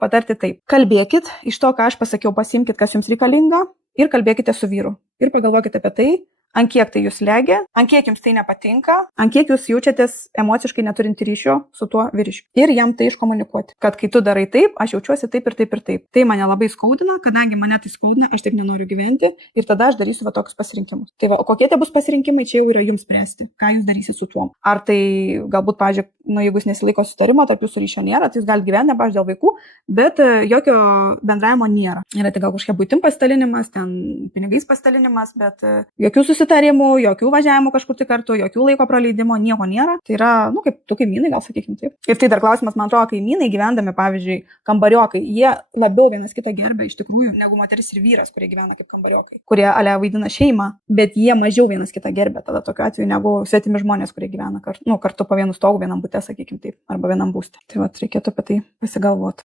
patarti taip. Kalbėkit iš to, ką aš pasakiau, pasiimkit, kas jums reikalinga ir kalbėkite su vyru. Ir pagalvokite apie tai, ant kiek tai jūs legia, ant kiek jums tai nepatinka, ant kiek jūs jaučiatės emociškai neturinti ryšio su tuo vyriškiu. Ir jam tai iškomunikuoti, kad kai tu darai taip, aš jaučiuosi taip ir taip ir taip. Tai mane labai skaudina, kadangi mane tai skaudina, aš taip nenoriu gyventi ir tada aš darysiu va tokius pasirinkimus. Tai va, o kokie tie bus pasirinkimai, čia jau yra jums spręsti, ką jūs darysite su tuo. Ar tai galbūt, pavyzdžiui, jeigu jūs nesilaiko sutarimo, tarp jūsų ryšio nėra, tai jūs galite gyventi, pavyzdžiui, dėl vaikų, bet jokio bendravimo nėra. Yra tai gal kažkokia buitim pasidalinimas, ten pinigais pasidalinimas, bet jokių susitarimų, jokių važiavimų kažkur tai kartu, jokių laiko praleidimo, nieko nėra. Tai yra, kaip tu kaimynai, gal sakykim taip. Ir tai dar klausimas, man atrodo, kaimynai gyvendami, pavyzdžiui, kambariokai, jie labiau vienas kitą gerbia iš tikrųjų negu moteris ir vyras, kurie gyvena kaip kambariokai, kurie vaidina šeimą, bet jie mažiau vienas kitą gerbia tada tokiu atveju negu svetimi žmonės, kurie gyvena kartu po vienu stogu, vienam bute, sakykim taip, arba vienam būste. Tai va, reikėtų apie tai pasigalvoti.